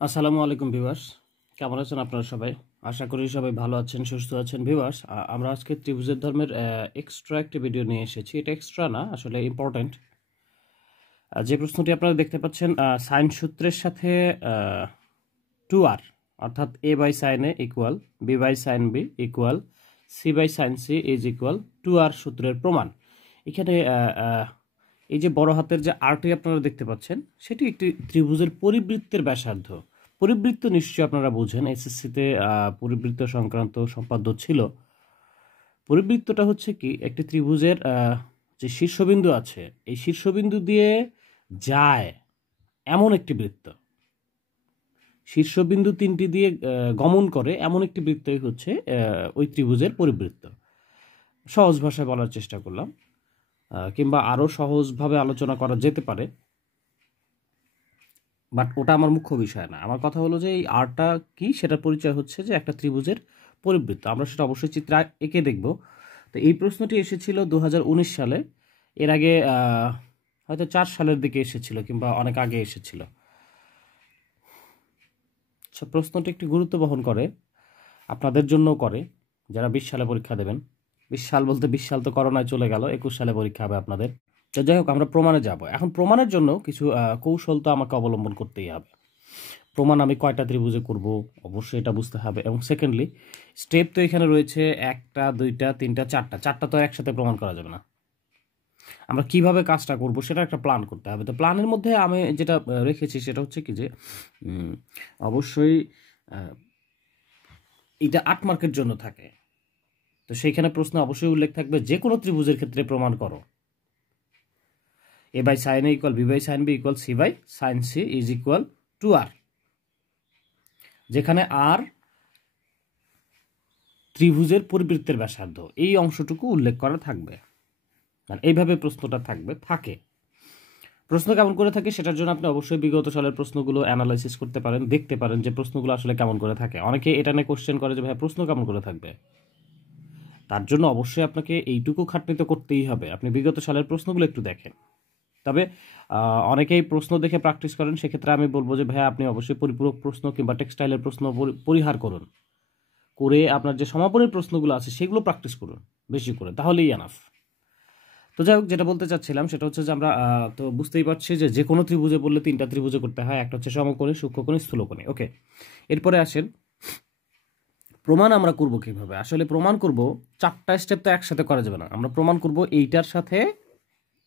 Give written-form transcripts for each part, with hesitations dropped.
আসসালামু আলাইকুম ভিউয়ার্স, কেমন আছেন আপনারা সবাই? আশা করি সবাই ভালো আছেন, সুস্থ আছেন। ভিউয়ার্স, আমরা আজকে ত্রিভুজের ধর্মের এক্সট্রা একটি ভিডিও নিয়ে এসেছি। এটা এক্সট্রা না, আসলে ইম্পর্ট্যান্ট। যে প্রশ্নটি আপনারা দেখতে পাচ্ছেন, সাইন সূত্রের সাথে 2r অর্থাৎ a by sine a equal b by sine b equal c by sine c is equal 2r সূত্রের প্রমাণ। এখানে এই যে বড় হাতের যে আরটি আপনারা দেখতে পাচ্ছেন, সেটি একটি ত্রিভুজের পরিবৃত্তের ব্যাসার্ধ। পরিবৃত্ত নিশ্চয়ই আপনারা বুঝেন, এসএসসিতে পরিবৃত্ত সংক্রান্ত সম্পাদ্য ছিল। পরিবৃত্তটা হচ্ছে কি, একটি ত্রিভুজের যে শীর্ষবিন্দু আছে, এই শীর্ষবিন্দু দিয়ে যায় এমন একটি বৃত্ত, শীর্ষবিন্দু তিনটি দিয়ে গমন করে এমন একটি বৃত্তই হচ্ছে ওই ত্রিভুজের পরিবৃত্ত। সহজ ভাষায় বলার চেষ্টা করলাম, কিংবা আরও সহজভাবে আলোচনা করা যেতে পারে, বাট ওটা আমার মুখ্য বিষয় না। আমার কথা হলো যে এই আরটা কি, সেটার পরিচয় হচ্ছে যে একটা ত্রিভুজের পরিবৃত্ত। আমরা সেটা অবশ্যই চিত্র এঁকে দেখব। তো এই প্রশ্নটি এসেছিল 2019 সালে। এর আগে হয়তো 4 সালের দিকে এসেছিল, কিংবা অনেক আগে এসেছিল। প্রশ্নটি একটি গুরুত্ব বহন করে, আপনাদের জন্যও করে, যারা 20 সালে পরীক্ষা দেবেন। 20 সাল বলতে 20 সাল তো করোনায় চলে গেল, 21 সালে পরীক্ষা হবে আপনাদের। তো যাই হোক, আমরা প্রমাণে যাব। এখন প্রমাণের জন্য কিছু কৌশল তো আমাকে অবলম্বন করতেই হবে। প্রমাণ আমি কয়টা ত্রিভুজে করব, অবশ্যই এটা বুঝতে হবে। এবং সেকেন্ডলি, স্টেপ তো এখানে রয়েছে 1টা 2টা 3টা 4টা। 4টা তো একসাথে প্রমাণ করা যাবে না। আমরা কিভাবে কাজটা করব সেটা একটা প্ল্যান করতে হবে। তো প্ল্যানের মধ্যে আমি যেটা রেখেছি সেটা হচ্ছে কি যে অবশ্যই এটা 8 মার্কের জন্য থাকে। তো সেইখানে প্রশ্ন অবশ্যই উল্লেখ থাকবে যে কোনো ত্রিভুজের ক্ষেত্রে প্রমাণ করো a by sine a equal b by sine b equal c by sine c is equal 2r, যেখানে আর ত্রিভুজের পরিবৃত্তের ব্যাসার্ধ, এই অংশটুকু উল্লেখ করা থাকবে। মানে এইভাবে প্রশ্নটা থাকে। প্রশ্ন কেমন করে থাকে সেটার জন্য আপনি অবশ্যই বিগত সালের প্রশ্নগুলো অ্যানালাইসিস করতে পারেন, দেখতে পারেন যে প্রশ্নগুলো আসলে কেমন করে থাকে। অনেকে এটা নিয়ে কোশ্চেন করে যে ভাই প্রশ্ন কেমন করে থাকবে। তার জন্য অবশ্যই আপনাকে এইটুকু খাটনি তো করতেই হবে, আপনি বিগত সালের প্রশ্নগুলো একটু দেখেন। তবে অনেকেই প্রশ্ন দেখে প্র্যাকটিস করেন, সেক্ষেত্রে আমি বলবো যে ভাই আপনি অবশ্যই পরিপূরক প্রশ্ন কিংবা টেক্সটাইলের প্রশ্ন পরিহার করুন, করে আপনার যে সমাপনের প্রশ্নগুলো আছে সেগুলো প্র্যাকটিস করুন বেশি করে, তাহলেই এনাফ। তো যাই হোক, যেটা বলতে চাচ্ছিলাম সেটা হচ্ছে যে আমরা তো বুঝতেই পারছি যে কোনো ত্রিভুজে বললে 3টা ত্রিভুজে করতে হয়। একটা হচ্ছে সমকোণী, সূক্ষ্মকোণী, স্থূলকোণী। ওকে, এরপরে আসেন প্রমাণ আমরা করব কিভাবে। আসলে প্রমাণ করব 4টা স্টেপ তো একসাথে করা যাবে না। আমরা প্রমাণ করব এইটার সাথে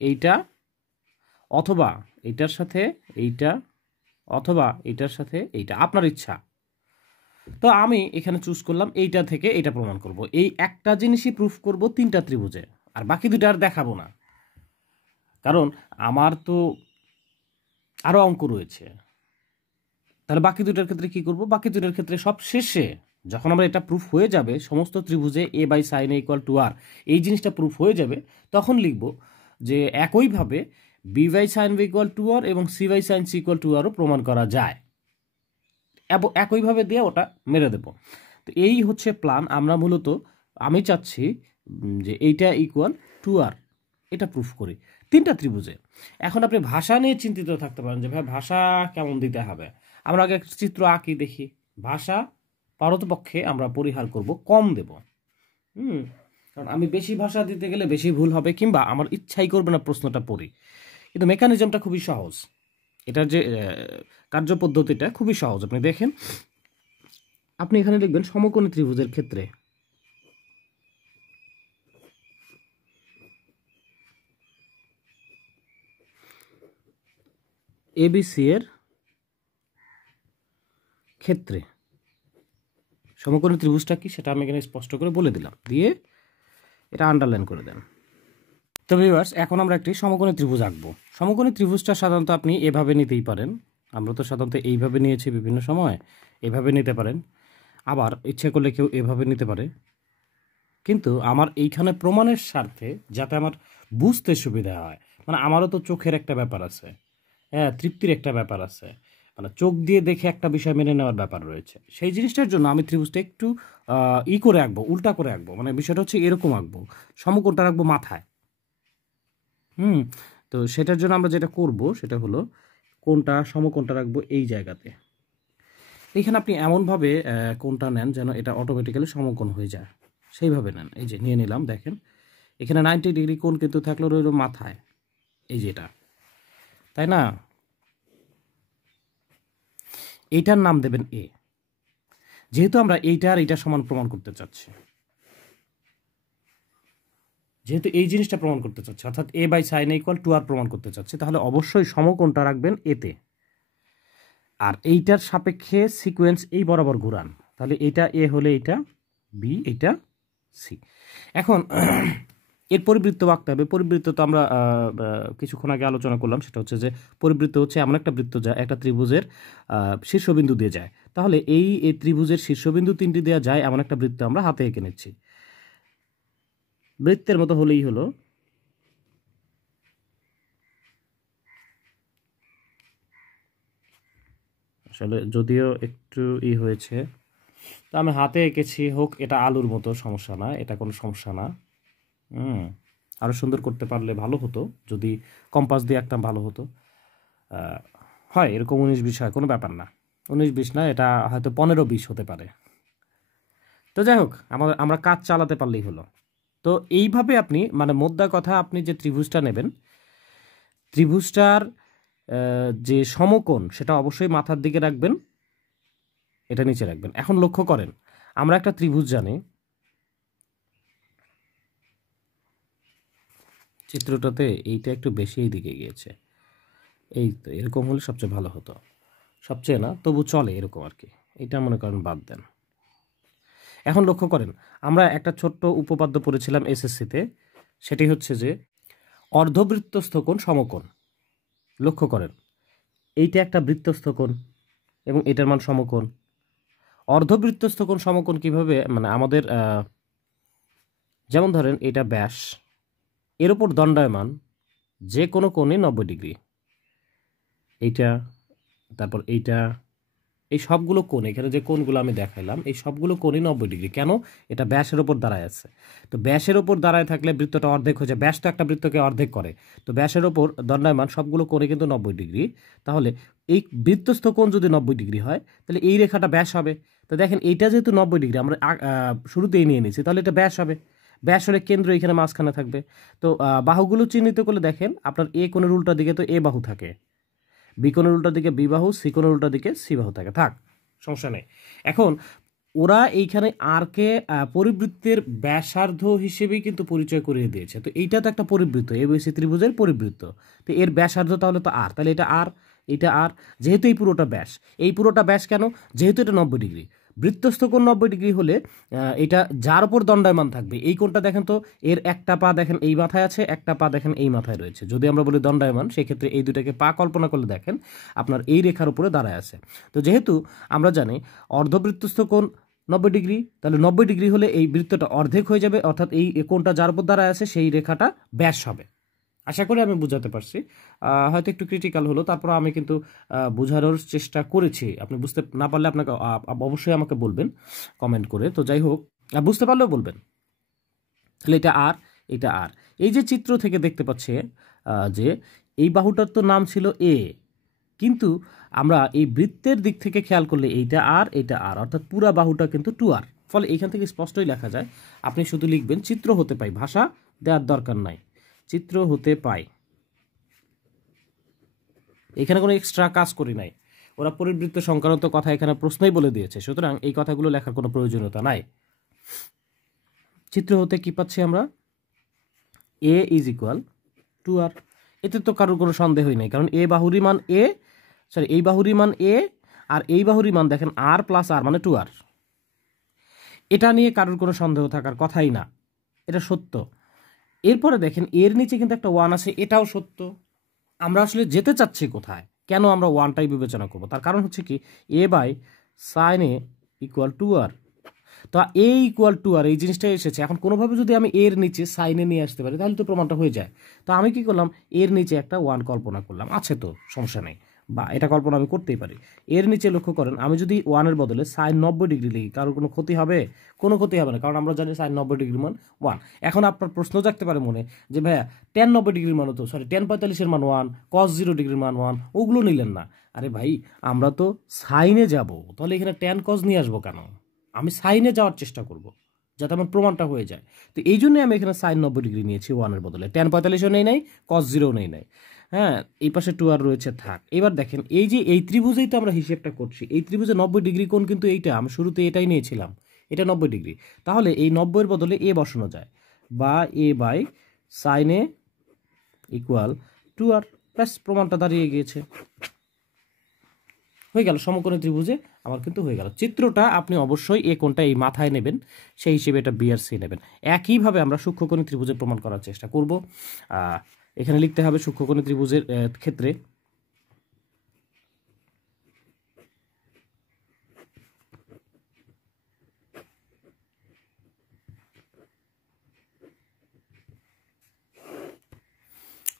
এইটা, অথবা এইটার সাথে এইটা, অথবা এইটার সাথে এইটা, আপনার ইচ্ছা। তো আমি এখানে চুজ করলাম এইটা থেকে এইটা প্রমাণ করব। এই একটা জিনিসই প্রুফ করব 3টা ত্রিভুজে, আর বাকি দুটো আর দেখাবো না, কারণ আমার তো আরও অঙ্ক রয়েছে। তাহলে বাকি দুটার ক্ষেত্রে কি করব? বাকি দুটার ক্ষেত্রে সব শেষে যখন আমরা এটা প্রুফ হয়ে যাবে, সমস্ত ত্রিভুজে a by sine a equal to r, এই জিনিসটা প্রুফ হয়ে যাবে, তখন লিখব যে একইভাবে b by sine b equal to r এবং c by sine c equal to rও প্রমাণ করা যায়। একইভাবে দিয়ে ওটা মেরে দেব। তো এই হচ্ছে প্ল্যান। আমরা মূলত আমি চাচ্ছি যে এইটা ইকুয়াল টু আর, এটা প্রুফ করি 3টা ত্রিভুজে। এখন আপনি ভাষা নিয়ে চিন্তিত থাকতে পারেন যে ভাই ভাষা কেমন দিতে হবে। আমরা আগে একটা চিত্র আঁকি দেখি। ভাষা পারতপক্ষে আমরা পরিহার করব, কম দেব। কারণ আমি বেশি ভাষা দিতে গেলে বেশি ভুল হবে, কিংবা আমার ইচ্ছাই করবে না প্রশ্নটা পড়ি। কিন্তু মেকানিজমটা খুবই সহজ, এটার যে কার্যপদ্ধতিটা খুবই সহজ। আপনি দেখেন, আপনি এখানে দেখবেন সমকোণী ত্রিভুজের ক্ষেত্রে এবিসি এর ক্ষেত্রে সমকোণী ত্রিভুজটা কি সেটা আমি এখানে স্পষ্ট করে বলে দিলাম, দিয়ে এটা আন্ডারলাইন করে দেন। তো ভিউয়ার্স, এখন আমরা একটি সমকোণী ত্রিভুজ আঁকবো। সমকোণী ত্রিভুজটা সাধারণত আপনি এভাবে নিতেই পারেন। আমরা তো সাধারণত এইভাবে নিয়েছি বিভিন্ন সময়, এভাবে নিতে পারেন, আবার ইচ্ছে করলে কেউ এভাবে নিতে পারে। কিন্তু আমার এইখানে প্রমাণের স্বার্থে, যাতে আমার বুঝতে সুবিধা হয়, মানে আমারও তো চোখের একটা ব্যাপার আছে, হ্যাঁ, তৃপ্তির একটা ব্যাপার আছে, মানে চোখ দিয়ে দেখে একটা বিষয় মেনে নেওয়ার ব্যাপার রয়েছে। সেই জিনিসটার জন্য আমি ত্রিভুজটা একটু করে আঁকবো, উল্টা করে আঁকবো। মানে বিষয়টা হচ্ছে এরকম আঁকবো, সমকোণটা রাখবো মাথায়। তো সেটার জন্য আমরা যেটা করব সেটা হলো, কোনটা সমকোণটা রাখবো এই জায়গাতে, এখানে আপনি এমনভাবে কোণটা নেন যেন এটা অটোমেটিক্যালি সমকোণ হয়ে যায়, সেইভাবে নেন। এই যে নিয়ে নিলাম, দেখেন এখানে 90 ডিগ্রি কোণ কিন্তু থাকলো রইল মাথায়, এই যে এটা, তাই না? এইটার নাম দেবেন এ, যেহেতু আমরা এইটা আর এইটা সমান প্রমাণ করতে চাচ্ছি, যেহেতু এই জিনিসটা প্রমাণ করতে চাচ্ছি, অর্থাৎ a by sine equal to R প্রমাণ করতে চাচ্ছি, তাহলে অবশ্যই সমকোণটা রাখবেন এতে, আর এইটার সাপেক্ষে সিকোয়েন্স এই বরাবর ঘুরান, তাহলে এটা এ হলে এটা বি, এটা সি। এখন এর পরিবৃত্ত আঁকতে হবে। পরিবৃত্ত তো আমরা কিছুক্ষণ আগে আলোচনা করলাম, সেটা হচ্ছে যে পরিবৃত্ত হচ্ছে এমন একটা বৃত্ত যা একটা ত্রিভুজের শীর্ষবিন্দু দিয়ে যায়। তাহলে এই ত্রিভুজের শীর্ষবিন্দু 3টি দেওয়া যায় এমন একটা বৃত্ত আমরা হাতে এঁকে নিচ্ছি। বৃত্তের মতো হলেই হলো। আসলে যদিও একটু হয়েছে, তো আমি হাতে এঁকেছি, হোক, এটা আলুর মতো, সমস্যা না, এটা কোনো সমস্যা না। আরও সুন্দর করতে পারলে ভালো হতো, যদি কম্পাস দিয়ে আঁকতাম ভালো হতো। হয় এরকম 19-20 হয়, কোনো ব্যাপার না, 19-20 না, এটা হয়তো 15-20 হতে পারে। তো যাই হোক, আমরা কাজ চালাতে পারলেই হলো। তো এইভাবে আপনি, মানে মোদ্দা কথা, আপনি যে ত্রিভুজটা নেবেন, ত্রিভুজটার যে সমকোণ সেটা অবশ্যই মাথার দিকে রাখবেন, এটা নিচে রাখবেন। এখন লক্ষ্য করেন, আমরা একটা ত্রিভুজ জানি, চিত্রটাতে এইটা একটু বেশি এই দিকে গিয়েছে, এই তো এরকম হলে সবচেয়ে ভালো হতো, সবচেয়ে না তবু চলে এরকম আর কি, এটা মনে করেন বাদ দেন। এখন লক্ষ্য করেন, আমরা একটা ছোট্ট উপপাদ্য পড়েছিলাম এসএসসিতে, সেটি হচ্ছে যে অর্ধবৃত্তস্থ কোণ সমকোণ। লক্ষ্য করেন, এইটা একটা বৃত্তস্থ কোণ এবং এটার মান সমকোণ। অর্ধবৃত্তস্থ কোণ সমকোণ কিভাবে, মানে আমাদের যেমন ধরেন এটা ব্যাস, এর উপর দণ্ডায়মান যে কোনো কোণে 90 ডিগ্রি, এইটা, তারপর এইটা, এই সবগুলো কোণ, এখানে যে কোণগুলো আমি দেখাইলাম এই সবগুলো কোণই 90 ডিগ্রি। কেন? এটা ব্যাসের ওপর দাঁড়ায় আছে। তো ব্যাসের ওপর দাঁড়ায় থাকলে বৃত্তটা অর্ধেক হয়ে যায়, ব্যাস তো একটা বৃত্তকে অর্ধেক করে, তো ব্যাসের ওপর দণ্ডায়মান সবগুলো কোণে কিন্তু 90 ডিগ্রি। তাহলে এই বৃত্তস্থ কোণ যদি 90 ডিগ্রি হয়, তাহলে এই রেখাটা ব্যাস হবে। তো দেখেন এইটা যেহেতু 90 ডিগ্রি আমরা শুরুতেই নিয়ে নিয়েছি, তাহলে এটা ব্যাস হবে। ব্যাস হলে কেন্দ্র এখানে মাঝখানে থাকবে। তো বাহুগুলো চিহ্নিত করলে দেখেন, আপনার এ কোণের উল্টা দিকে তো এ বাহু থাকে, বি কোণের উল্টা দিকে বি বাহু, সি কোণের উল্টা দিকে সি বাহু থাকে, থাক, সমস্যা নেই। এখন ওরা এইখানে আরকে পরিবৃত্তের ব্যাসার্ধ হিসেবেই কিন্তু পরিচয় করিয়ে দিয়েছে। তো এইটা তো একটা পরিবৃত্ত, এবিসি ত্রিভুজের পরিবৃত্ত, তো এর ব্যাসার্ধ তাহলে তো আর, তাহলে এটা আর, এটা আর, যেহেতু এই পুরোটা ব্যাস, এই পুরোটা ব্যাস কেন? যেহেতু এটা 90 ডিগ্রি, বৃত্তস্থ কোণ 90 ডিগ্রি হলে এটা যার উপর দণ্ডায়মান থাকবে, এই কোণটা দেখেন তো, এর একটা পা দেখেন এই মাথায় আছে, একটা পা দেখেন এই মাথায় রয়েছে। যদি আমরা বলি দণ্ডায়মান, সেক্ষেত্রে এই দুটাকে পা কল্পনা করলে দেখেন আপনার এই রেখার উপরে দাঁড়ায় আছে। তো যেহেতু আমরা জানি অর্ধবৃত্তস্থ কোণ 90 ডিগ্রি, তাহলে 90 ডিগ্রি হলে এই বৃত্তটা অর্ধেক হয়ে যাবে, অর্থাৎ এই কোণটা যার উপর দাঁড়ায় আছে সেই রেখাটা ব্যাস হবে। আশা করি আমি বুঝাতে পারছি। হয়তো একটু ক্রিটিক্যাল হলো, তারপর আমি কিন্তু বোঝানোর চেষ্টা করেছি। আপনি বুঝতে না পারলে আপনাকে অবশ্যই আমাকে বলবেন কমেন্ট করে। তো যাই হোক, বুঝতে পারলেও বলবেন। তাহলে এটা আর, এটা আর, এই যে চিত্র থেকে দেখতে পাচ্ছে যে এই বাহুটার তো নাম ছিল এ, কিন্তু আমরা এই বৃত্তের দিক থেকে খেয়াল করলে এইটা আর, এটা আর, অর্থাৎ পুরা বাহুটা কিন্তু 2r। ফলে এখান থেকে স্পষ্টই লেখা যায়, আপনি শুধু লিখবেন চিত্র হতে পাই, ভাষা দেওয়ার দরকার নাই, চিত্র হতে পাই। এখানে কোনো এক্সট্রা কাজ করি নাই, ওরা পরিবৃত্ত সংক্রান্ত কথা এখানে প্রশ্নই বলে দিয়েছে, সুতরাং এই কথাগুলো লেখার কোনো প্রয়োজনীয়তা নাই। চিত্র হতে কি পাচ্ছি আমরা? এ ইজ ইকুয়াল 2r। এতে তো কারোর কোনো সন্দেহই নেই, কারণ এ বাহুরই মান এ, সরি এই বাহুরই মান এ, আর এই বাহুরই মান দেখেন আর প্লাস আর মানে 2r। এটা নিয়ে কারোর কোনো সন্দেহ থাকার কথাই না, এটা সত্য। এরপরে দেখেন এর নিচে কিন্তু একটা 1 আছে, এটাও সত্য। আমরা আসলে যেতে চাচ্ছি কোথায়, কেন আমরা 1টাই বিবেচনা করব? তার কারণ হচ্ছে কি, A by sine A equal 2r। তো এ ইকুয়াল 2r এই জিনিসটাই এসেছে। এখন কোনোভাবে যদি আমি এর নিচে সাইনে নিয়ে আসতে পারি, তাহলে তো প্রমাণটা হয়ে যায়। তো আমি কি করলাম, এর নিচে একটা 1 কল্পনা করলাম, আছে তো, সমস্যা নেই, বা এটা কল্পনা আমি করতেই পারি। এর নিচে লক্ষ্য করেন, আমি যদি 1-এর বদলে sin 90 ডিগ্রি লিখি, কারোর কোনো ক্ষতি হবে? কোনো ক্ষতি হবে না, কারণ আমরা জানি sin 90 ডিগ্রির মান 1। এখন আপনার প্রশ্ন জাগতে পারে মনে যে ভাইয়া tan 90 ডিগ্রির মান তো tan 45-এর মান 1, cos 0 ডিগ্রির মান 1, ওগুলো নিলেন না। আরে ভাই আমরা তো সাইনে যাব, তাহলে এখানে tan cos নিয়ে আসবো কেন? আমি সাইনে যাওয়ার চেষ্টা করব যাতে আমার প্রমাণটা হয়ে যায়। তো এই জন্যই আমি এখানে sin 90 ডিগ্রি নিয়েছি 1-এর বদলে। tan 45ও নেই নাই, cos 0 নেই নাই। হ্যাঁ, এই পাশে 2 আর রয়েছে, থাক। এবার দেখেন এই যে এই ত্রিভুজেই তো আমরা হিসেবটা করছি, এই ত্রিভুজে 90 ডিগ্রি কোণ কিন্তু এইটা, আমি শুরুতে এটাই নিয়েছিলাম, এটা 90 ডিগ্রি। তাহলে এই 90-এর বদলে এ বসানো যায়, বা A by sine A equal 2r, plus প্রমাণটা দাঁড়িয়ে গিয়েছে, হয়ে গেল সমকোণী ত্রিভুজে আমার কিন্তু হয়ে গেল। চিত্রটা আপনি অবশ্যই এ কোণটা এই মাথায় নেবেন, সেই হিসেবে এটা বি আর সি নেবেন। একইভাবে আমরা সূক্ষ্মকোণী ত্রিভুজে প্রমাণ করার চেষ্টা করব। এখানে লিখতে হবে সূক্ষ্মকোণী ত্রিভুজের ক্ষেত্রে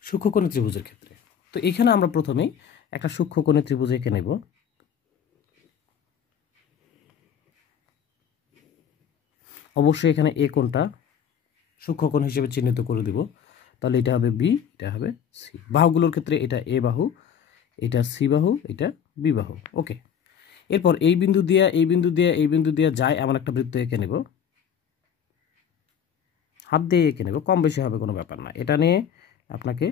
সূক্ষ্মকোণী ত্রিভুজের ক্ষেত্রে, তো এখানে আমরা প্রথমেই একটা সূক্ষ্মকোণী ত্রিভুজ এঁকে নেব। অবশ্যই এখানে এ কোণটা সূক্ষ্মকোণ হিসেবে চিহ্নিত করে দিব, তাহলে এটা হবে বি, এটা হবে সি। বাহুগুলোর ক্ষেত্রে এটা এ বাহু, এটা সি বাহু, এটা বি বাহু। ওকে, এরপর এই বিন্দু দিয়ে এই বিন্দু দিয়ে এই বিন্দু দিয়ে যায় এমন একটা বৃত্ত এঁকে নেব, হাত দিয়ে এঁকে নেব, কম বেশি হবে কোনো ব্যাপার না, এটা নিয়ে আপনাকে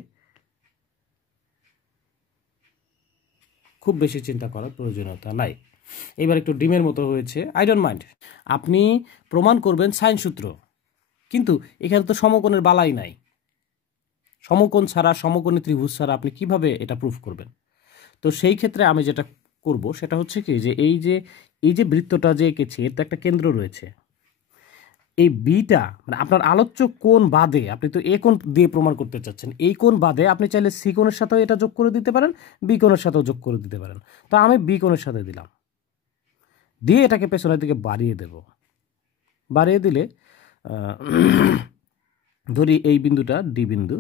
খুব বেশি চিন্তা করার প্রয়োজনীয়তা নাই। এবার একটু ডিমের মতো হয়েছে, আই ডোন্ট মাইন্ড। আপনি প্রমাণ করবেন সাইন সূত্র, কিন্তু এখানে তো সমকোণের বালাই নাই। সমকোণ ছাড়া, সমকোণী ত্রিভুজ ছাড়া আপনি কিভাবে এটা প্রুফ করবেন? তো সেই ক্ষেত্রে আমি যেটা করব সেটা হচ্ছে কি, যে এই যে বৃত্তটা যে এঁকেছি এর তো একটা কেন্দ্র রয়েছে। এই বিটা মানে আপনার আলোচ্য কোণ বাদে, আপনি তো এ কোণ দিয়ে প্রমাণ করতে চাচ্ছেন, এই কোণ বাদে আপনি চাইলে সি কোণের সাথেও এটা যোগ করে দিতে পারেন, বি কোণের সাথেও যোগ করে দিতে পারেন। তো আমি বি কোণের সাথে দিলাম, দিয়ে এটাকে পেছনের দিকে বাড়িয়ে দেব। বাড়িয়ে দিলে ধরি এই বিন্দুটা ডি বিন্দু,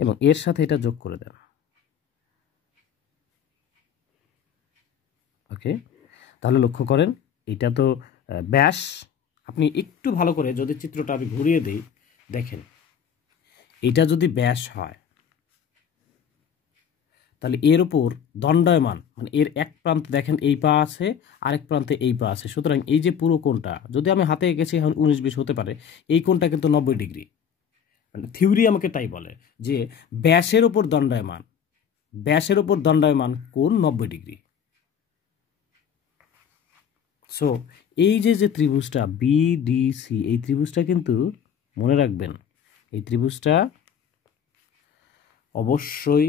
এবং এর সাথে এটা যোগ করে দেন। ওকে, তাহলে লক্ষ্য করেন এটা তো ব্যাস। আপনি একটু ভালো করে যদি চিত্রটা আমি ঘুরিয়ে দিই, দেখেন এটা যদি ব্যাস হয় তাহলে এর উপর দণ্ডায়মান, মানে এর এক প্রান্তে দেখেন এই পা আছে, আরেক প্রান্তে এই পা আছে। সুতরাং এই যে পুরো কোণটা, যদি আমি হাতে এঁকেছি এখন 19-20 হতে পারে, এই কোণটা কিন্তু 90 ডিগ্রি। মানে থিওরি আমাকে তাই বলে যে ব্যাসের উপর দণ্ডায়মান, ব্যাসের উপর দণ্ডায়মান কোণ 90 ডিগ্রি। সো এই যে ত্রিভুজটা বিডিসি, এই ত্রিভুজটা কিন্তু মনে রাখবেন, এই ত্রিভুজটা অবশ্যই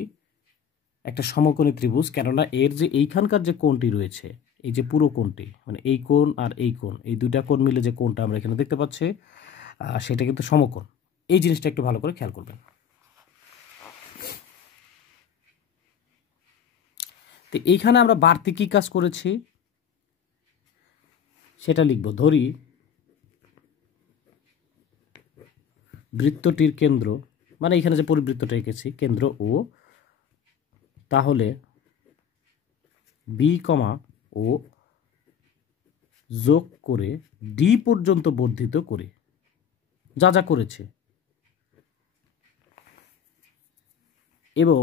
একটা সমকোণী ত্রিভুজ, কেননা এর যে এইখানকার যে কোণটি রয়েছে, এই যে পুরো কোণটি, মানে এই কোণ আর এই কোণ, এই দুইটা কোণ মিলে যে কোণটা আমরা এখানে দেখতে পাচ্ছি সেটা কিন্তু সমকোণ। এই জিনিসটা একটু ভালো করে খেয়াল করবেন। তো এইখানে আমরা বাড়তি কি কাজ করেছি সেটা লিখব। ধরি বৃত্তটির কেন্দ্র, মানে এখানে যে পরিবৃত্তটা এঁকেছি কেন্দ্র ও, তাহলে বি কমা ও যোগ করে ডি পর্যন্ত বর্ধিত করে যা যা করেছে, এবং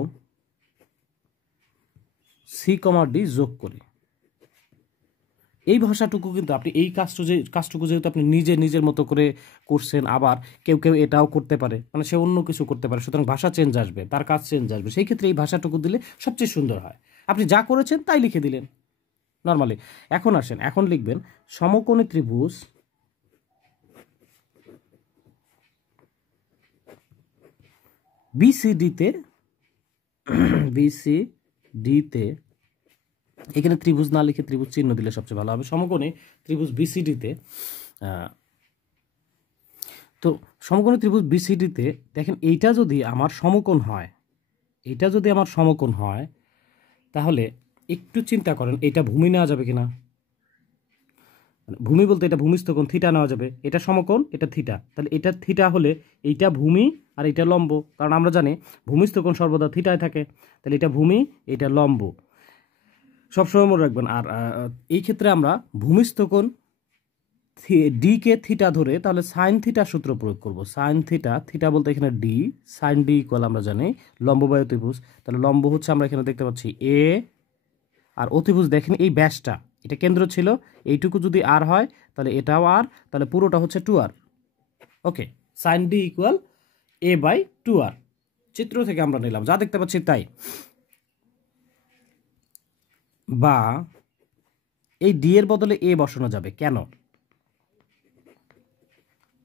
সি কমা ডি যোগ করে। এই ভাষাটুকু কিন্তু আপনি এই কাজটুকু যেহেতু আপনি নিজের মতো করে করছেন, আবার কেউ কেউ এটাও করতে পারে, মানে সে অন্য কিছু করতে পারে, সুতরাং ভাষা চেঞ্জ আসবে, তার কাজ চেঞ্জ আসবে। সেই ক্ষেত্রে এই ভাষাটুকু দিলে সবচেয়ে সুন্দর হয়। আপনি যা করেছেন তাই লিখে দিলেন নর্মালি। এখন আসেন, এখন লিখবেন সমকোণী ত্রিভুজ বিসিডিতে, বিসিডিতে, এখানে ত্রিভুজ না লিখে ত্রিভুজ চিহ্ন দিলে সবচেয়ে ভালো হবে। সমকোণী ত্রিভুজ বিসিডিতে, তো সমকোণী ত্রিভুজ বিসিডিতে দেখেন এইটা যদি আমার সমকোণ হয়, এটা যদি আমার সমকোণ হয়, তাহলে একটু চিন্তা করেন এটা ভূমি নেওয়া যাবে কিনা। মানে ভূমি বলতে এটা ভূমিস্থ কোণ থিটা নেওয়া যাবে, এটা সমকোণ, এটা থিটা, তাহলে এটা থিটা হলে এইটা ভূমি আর এটা লম্ব, কারণ আমরা জানি ভূমিস্থ কোণ সর্বদা থিটায় থাকে, তাহলে এটা ভূমি, এটা লম্ব, সবসময় মনে রাখবেন। আর এই ক্ষেত্রে আমরা ভূমিস্থ কোণ ডি কে থিটা ধরে তাহলে সাইন থিটা সূত্র প্রয়োগ করব। সাইন থিটা, থিটা বলতে এখানে ডি, সাইন ডি ইকুয়াল আমরা জানি লম্ব বাই অতিভুজ, তাহলে লম্ব হচ্ছে আমরা এখানে দেখতে পাচ্ছি এ, আর অতিভুজ দেখেন এই ব্যাসটা, এটা কেন্দ্র ছিল, এইটুকু যদি আর হয় তাহলে এটাও আর, তাহলে পুরোটা হচ্ছে 2r। Okay, sine D equal A by 2r, চিত্র থেকে আমরা নিলাম যা দেখতে পাচ্ছি তাই। বা এই ডি এর বদলে এ বসানো যাবে, কেন?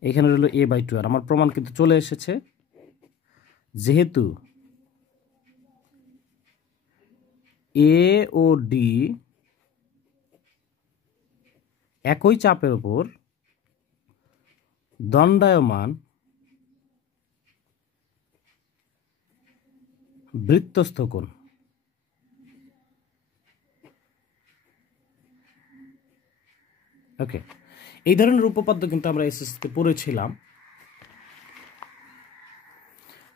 এখানে রইল এ বাই 2r, আমার প্রমাণ কিন্তু চলে এসেছে। যেহেতু এ ও ডি একই চাপের উপর দণ্ডায়মান বৃত্তস্থ কোণ, ওকে, এই ধরনের উপপাদ্য কিন্তু আমরা এসএসসিতে পড়েছিলাম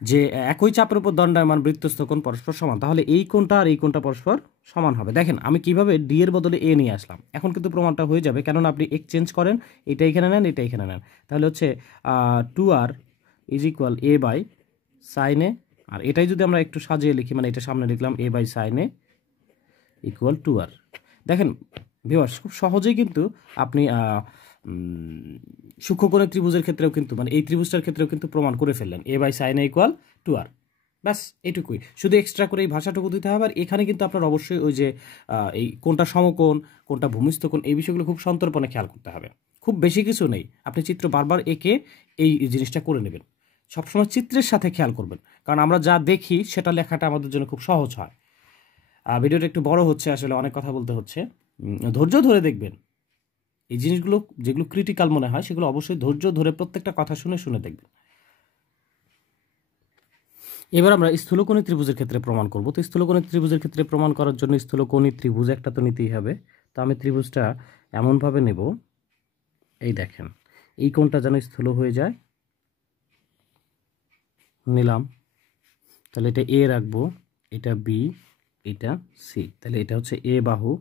যে একই চাপের উপর দণ্ডায়মান বৃত্তস্থ কোণ পরস্পর সমান, তাহলে এই কোণটা আর এই কোণটা পরস্পর সমান হবে। দেখেন আমি কিভাবে ডি এর বদলে এ নিয়ে আসলাম, এখন কিন্তু প্রমাণটা হয়ে যাবে, কেননা আপনি এক্সচেঞ্জ করেন, এটা এখানে নেন, এটা এখানে নেন, তাহলে হচ্ছে 2r is equal A by sine A, আর এটাই যদি আমরা একটু সাজিয়ে লিখি, মানে এটা সামনে লিখলাম A by sine A equal 2r। দেখেন ভিউয়ার্স, খুব সহজেই কিন্তু আপনি সূক্ষ্মকোণের ত্রিভুজের ক্ষেত্রেও কিন্তু, মানে এই ত্রিভুজটার ক্ষেত্রেও কিন্তু প্রমাণ করে ফেললেন A by sine A equal 2r। ব্যাস এইটুকুই, শুধু এক্সট্রা করে এই ভাষাটুকু দিতে হবে। আর এখানে কিন্তু আপনার অবশ্যই ওই যে এই কোনটা সমকোণ, কোনটা ভূমিস্থ কোণ, এই বিষয়গুলো খুব সন্তর্পণে খেয়াল করতে হবে। খুব বেশি কিছু নেই, আপনি চিত্র বারবার এঁকে এই জিনিসটা করে নেবেন। সবসময় চিত্রের সাথে খেয়াল করবেন, কারণ আমরা যা দেখি সেটা লেখাটা আমাদের জন্য খুব সহজ হয়। ভিডিওটা একটু বড় হচ্ছে, আসলে অনেক কথা বলতে হচ্ছে, ধৈর্য ধরে দেখবেন। এই জিনিসগুলো যেগুলো ক্রিটিক্যাল মনে হয় সেগুলো অবশ্যই ধৈর্য ধরে প্রত্যেকটা কথা শুনে শুনে দেখবেন। এবার আমরা স্থূলকোণী ত্রিভুজের ক্ষেত্রে প্রমাণ করব। তো স্থূলকোণী ত্রিভুজের ক্ষেত্রে প্রমাণ করার জন্য স্থূলকোণী ত্রিভুজ একটা তো নিতেই হবে। তো আমি ত্রিভুজটা এমনভাবে নেব, এই দেখেন এই কোণটা যেন স্থূল হয়ে যায়, নিলাম, তাহলে এটা এ রাখবো, এটা বি, এটা সি, তাহলে এটা হচ্ছে এ বাহু,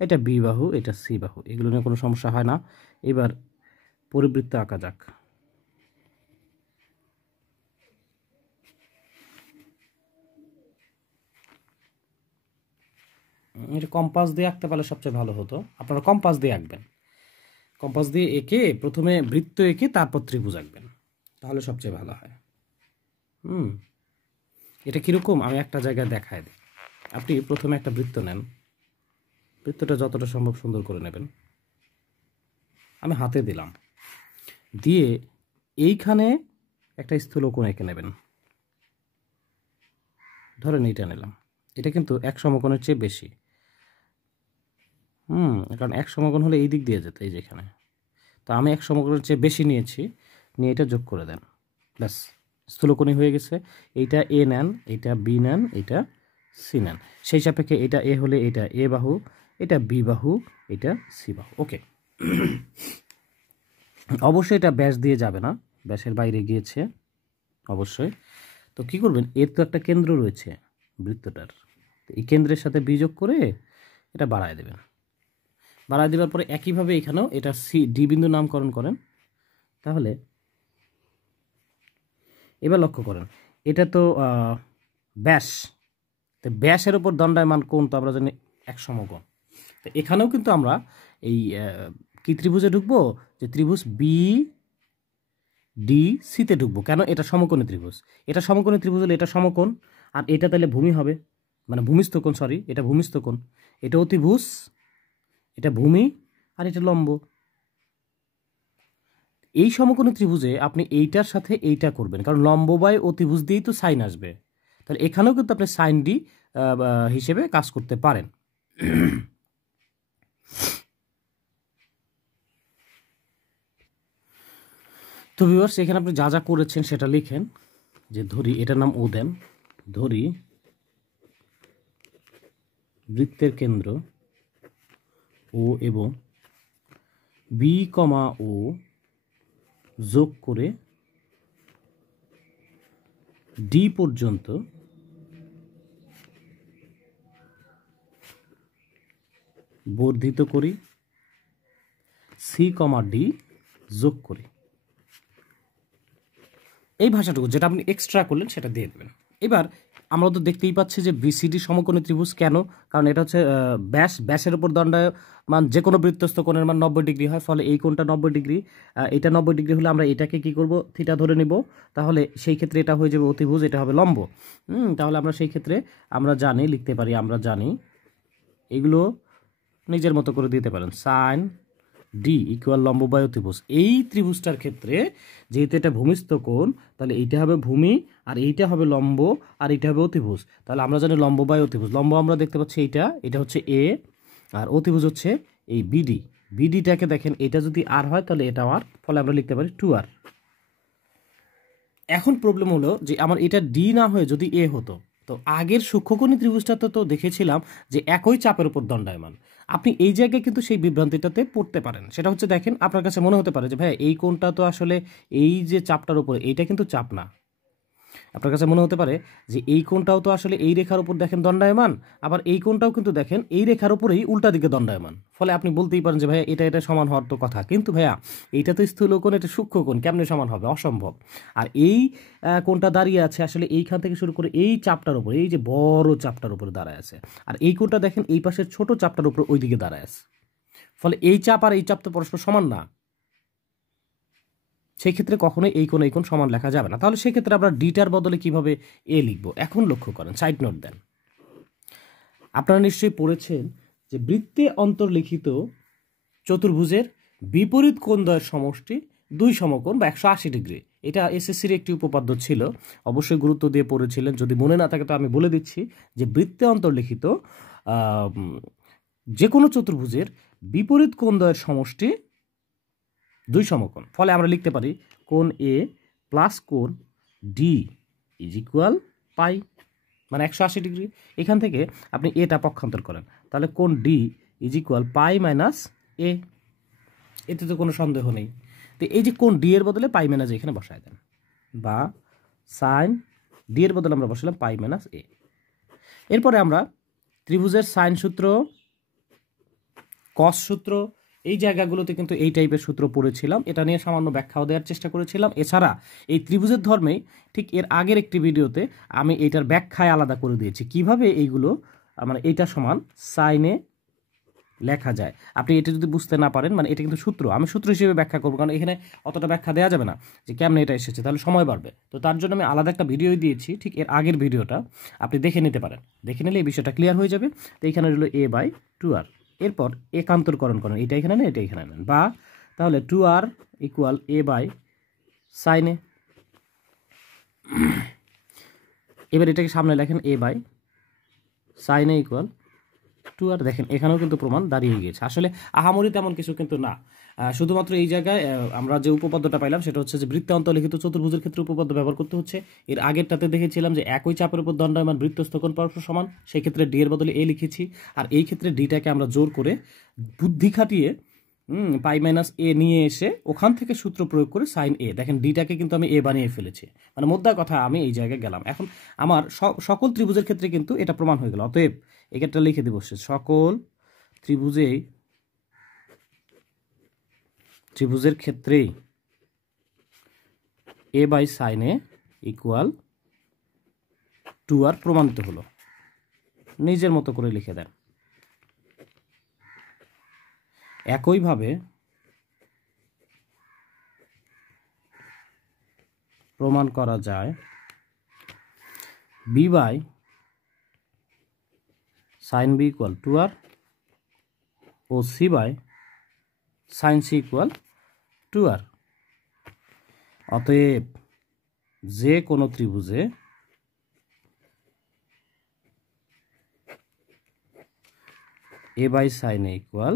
এটা বি বাহু, এটা সি বাহু, এগুলো নিয়ে কোনো সমস্যা হয় না। এবার পরিবৃত্ত আঁকা যাক। এটা কম্পাস দিয়ে আঁকতে পারলে সবচেয়ে ভালো হতো, আপনারা কম্পাস দিয়ে আঁকবেন। কম্পাস দিয়ে এঁকে প্রথমে বৃত্ত এঁকে তারপর ত্রিভুজ আঁকবেন, তাহলে সবচেয়ে ভালো হয়। এটা কীরকম আমি একটা জায়গায় দেখায় দিই। আপনি প্রথমে একটা বৃত্ত নেন, বৃত্তটা যতটা সম্ভব সুন্দর করে নেবেন, আমি হাতে দিলাম, দিয়ে এইখানে একটা স্থূলকোণ এঁকে নেবেন, ধরেন এইটা নিলাম, এটা কিন্তু এক সমকোণের চেয়ে বেশি, কারণ এক সমকোণ হলে এই দিক দিয়ে যেত, এই যেখানে, তো আমি এক সমকোণের চেয়ে বেশি নিয়েছি, নিয়ে এটা যোগ করে দেন, ব্যাস স্থূলকোণী হয়ে গেছে। এইটা এ নেন, এইটা বি নেন, এইটা সি নেন, সেই সাপেক্ষে এটা এ হলে এটা এ বাহু, এটা বি বাহু, এটা সি বাহু। ওকে, অবশ্যই এটা ব্যাস দিয়ে যাবে না, ব্যাসের বাইরে গিয়েছে অবশ্যই। তো কি করবেন, এর তো একটা কেন্দ্র রয়েছে বৃত্তটার, এই কেন্দ্রের সাথে বি যোগ করে এটা বাড়ায় দেবেন, বাড়ায় দেওয়ার পরে একইভাবে এখানেও এটা সি ডি বিন্দু নামকরণ করেন। তাহলে এবার লক্ষ্য করেন, এটা তো ব্যাস, তো ব্যাসের উপর দণ্ডায়মান কোণ তো আমরা জানি এক সমকোণ। তো এখানেও কিন্তু আমরা এই কি ত্রিভুজে ঢুকবো, যে ত্রিভুজ বি ডি সিতে ঢুকবো। কেন? এটা সমকোণী ত্রিভুজ, এটা সমকোণী ত্রিভুজ হলে এটা সমকোণ, আর এটা তাহলে ভূমি হবে, মানে ভূমিস্থ কোণ, সরি এটা ভূমিস্থ কোণ, এটা অতিভুজ, এটা ভূমি, আর এটা লম্ব। এই সমকোণী ত্রিভুজে আপনি এইটার সাথে এইটা করবেন, কারণ লম্ব বাই অতিভুজ দিয়েই তো সাইন আসবে, তাহলে এখানেও কিন্তু আপনি সাইন ডি হিসেবে কাজ করতে পারেন। তো ভিউয়ার্স, এখানে আপনি যা যা করেছেন সেটা লিখেন, যে ধরি এটার নাম ও দেন, ধরি বৃত্তের কেন্দ্র ও এবং বি কমা ও যোগ করে ডি পর্যন্ত বর্ধিত করি সি কমা ডি যোগ করি। এই ভাষাটুকু যেটা আপনি এক্সট্রা করলেন সেটা দিয়ে দেবেন। এবার আমরা তো দেখতেই পাচ্ছি যে বিসিডি সমকোণী ত্রিভুজ কেন, কারণ এটা হচ্ছে ব্যাসের উপর দণ্ডায়মান যে কোনো বৃত্তস্থ কোণের মান 90 ডিগ্রি হয়, ফলে এই কোণটা 90 ডিগ্রি, এটা 90 ডিগ্রি হলে আমরা এটাকে কি করব, থিটা ধরে নিব, তাহলে সেই ক্ষেত্রে এটা হয়ে যাবে অতিভুজ, এটা হবে লম্ব। তাহলে আমরা সেই ক্ষেত্রে আমরা জানি, লিখতে পারি, আমরা জানি এগুলো নিজের মতো করে দিতে পারেন। সাইন ডি ইকুয়াল লম্ব বাই অতিভুজ। এই ত্রিভুজটার ক্ষেত্রে যেহেতু এটা ভূমিস্থ কোণ, তাহলে এইটা হবে ভূমি, আর এইটা হবে লম্ব, আর এইটা হবে অতিভুজ। তাহলে আমরা জানি লম্ব বাই অতিভুজ। লম্ব আমরা দেখতে পাচ্ছি এটা হচ্ছে এ, আর অতিভুজ হচ্ছে এই বিডি। বিডিটাকে দেখেন, এটা যদি আর হয় তাহলে এটা আর, ফলে আমরা লিখতে পারি 2r। এখন প্রবলেম হলো যে আমার এটা ডি না হয়ে যদি এ হতো, তো আগের সূক্ষ্মকোণী ত্রিভুজটাতে তো দেখেছিলাম যে একই চাপের উপর দণ্ডায়মান। আপনি এই জায়গায় কিন্তু সেই বিভ্রান্তিটাতে পড়তে পারেন। সেটা হচ্ছে, দেখেন আপনার কাছে মনে হতে পারে যে ভাই এই কোণটা তো আসলে এই যে চাপটার উপরে, এইটা কিন্তু চাপ না। আপনার কাছে মনে হতে পারে যে এই কোণটাও তো আসলে এই রেখার উপর দেখেন দণ্ডায়মান, আবার এই কোণটাও কিন্তু দেখেন এই রেখার উপরেই উল্টা দিকে দণ্ডায়মান। ফলে আপনি বলতেই পারেন যে ভাইয়া এটা সমান হওয়ার তো কথা, কিন্তু ভাইয়া এইটা তো স্থূল কোণ, এটা সূক্ষ্ম কোণ, কেমনে সমান হবে, অসম্ভব। আর এই কোণটা দাঁড়িয়ে আছে আসলে এইখান থেকে শুরু করে এই চাপটার উপরে, এই যে বড় চাপটার উপরে দাঁড়ায় আছে, আর এই কোণটা দেখেন এই পাশের ছোট চাপটার উপরে ওই দিকে দাঁড়ায় আছে। ফলে এই চাপ আর এই চাপ তো পরস্পর সমান না, সেই ক্ষেত্রে কখনোই এই কোণ সমান লেখা যাবে না। তাহলে সেক্ষেত্রে আমরা ডিটার বদলে কিভাবে এ লিখব, এখন লক্ষ্য করেন, সাইড নোট দেন। আপনারা নিশ্চয়ই পড়েছেন যে বৃত্তে অন্তর্লিখিত চতুর্ভুজের বিপরীত কোণদ্বয়ের সমষ্টি 2 সমকোণ বা 180 ডিগ্রি। এটা এসএসসির একটি উপপাদ্য ছিল, অবশ্যই গুরুত্ব দিয়ে পড়েছিলেন। যদি মনে না থাকে তো আমি বলে দিচ্ছি যে বৃত্তে অন্তর্লিখিত যে কোনো চতুর্ভুজের বিপরীত কোণদ্বয়ের সমষ্টি 2 সমকোণ। ফলে আমরা লিখতে পারি কোণ এ প্লাস কোণ ডি ইজ ইকুয়াল পাই, মানে 180 ডিগ্রি। এখান থেকে আপনি এটা পক্ষান্তর করেন, তাহলে কোণ D is equal pi minus A. এতে তো কোনো সন্দেহ নেই। তো এই যে কোণ ডি এর বদলে পাই মাইনাস এখানে বসায় দেন, বা সাইন ডি এর বদলে আমরা বসালাম পাই মাইনাস এ। এরপরে আমরা ত্রিভুজের সাইন সূত্র, কস সূত্র, এই জায়গাগুলোতে কিন্তু এই টাইপের সূত্র পড়েছিলাম, এটা নিয়ে সামান্য ব্যাখ্যাও দেওয়ার চেষ্টা করেছিলাম। এছাড়া এই ত্রিভুজের ধর্মেই ঠিক এর আগের একটি ভিডিওতে আমি এইটার ব্যাখ্যায় আলাদা করে দিয়েছি কিভাবে এইগুলো, মানে এইটা সমান সাইনে লেখা যায়। আপনি এটা যদি বুঝতে না পারেন, মানে এটা কিন্তু সূত্র, আমি সূত্র হিসেবে ব্যাখ্যা করবো, কারণ এখানে অতটা ব্যাখ্যা দেওয়া যাবে না যে কেমনে এটা এসেছে, তাহলে সময় বাড়বে। তো তার জন্য আমি আলাদা একটা ভিডিও দিয়েছি, ঠিক এর আগের ভিডিওটা আপনি দেখে নিতে পারেন। দেখে নিলে এই বিষয়টা ক্লিয়ার হয়ে যাবে। তো এখানে রইল a বাই 2r। এরপর একান্তরকরণ করেন, এটা এখানে নেন, এটা এখানে নেন, বা তাহলে 2r equal a by sine A. এবার এটাকে সামনে লেখেন a by sine A equal 2r। দেখেন এখানেও কিন্তু প্রমাণ দাঁড়িয়ে গিয়েছে। আসলে আহামরি তেমন কিছু কিন্তু না, শুধুমাত্র এই জায়গায় আমরা যে উপপাদ্যটা পাইলাম সেটা হচ্ছে যে বৃত্তে অন্তর্লিখিত চতুর্ভুজের ক্ষেত্রে উপপাদ্য ব্যবহার করতে হচ্ছে। এর আগেরটাতে দেখেছিলাম যে একই চাপের উপর দণ্ডায়মান বৃত্তস্থ কোণ পরস্পর সমান, সেই ক্ষেত্রে ডি এর বদলে এ লিখেছি। আর এই ক্ষেত্রে ডিটাকে আমরা জোর করে বুদ্ধি খাটিয়ে পাই মাইনাস এ নিয়ে এসে ওখান থেকে সূত্র প্রয়োগ করে সাইন এ, দেখেন ডিটাকে কিন্তু আমি এ বানিয়ে ফেলেছি। মানে মোদ্দা কথা আমি এই জায়গায় গেলাম। এখন আমার সকল ত্রিভুজের ক্ষেত্রে কিন্তু এটা প্রমাণ হয়ে গেল। অতএব এক্ষেত্রে লিখে দেব সকল ত্রিভুজের ক্ষেত্রেই A by sine A equal 2r প্রমাণিত হলো। নিজের মতো করে লিখে দেন। একইভাবে প্রমাণ করা যায় B by sine B equal 2r ও C by sine C equal 2r। অতএব যে কোনো ত্রিভুজে a by sine A equal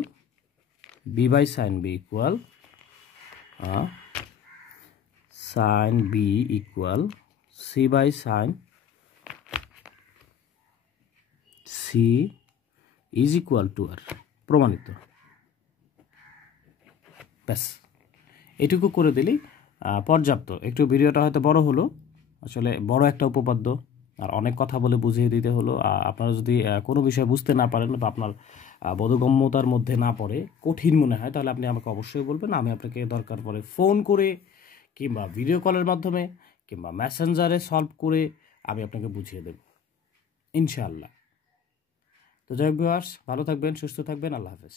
b by sine B equal sine B equal C by sine C is equal 2r প্রমাণিত। ব্যাস এটুকু করে দিলেই পর্যাপ্ত। একটু ভিডিওটা হয়তো বড় হলো, আসলে বড় একটা উপপাদ্য আর অনেক কথা বলে বুঝিয়ে দিতে হলো। আপনারা যদি কোনো বিষয় বুঝতে না পারেন বা আপনার বোধগম্যতার মধ্যে না পড়ে, কঠিন মনে হয়, তাহলে আপনি আমাকে অবশ্যই বলবেন। আমি আপনাকে দরকার পড়ে ফোন করে কিংবা ভিডিও কলের মাধ্যমে কিংবা মেসেঞ্জারে সলভ করে আমি আপনাকে বুঝিয়ে দেব ইনশাআল্লাহ। তো যাই হোক ভিউয়ার্স, ভালো থাকবেন, সুস্থ থাকবেন, আল্লাহ হাফেজ।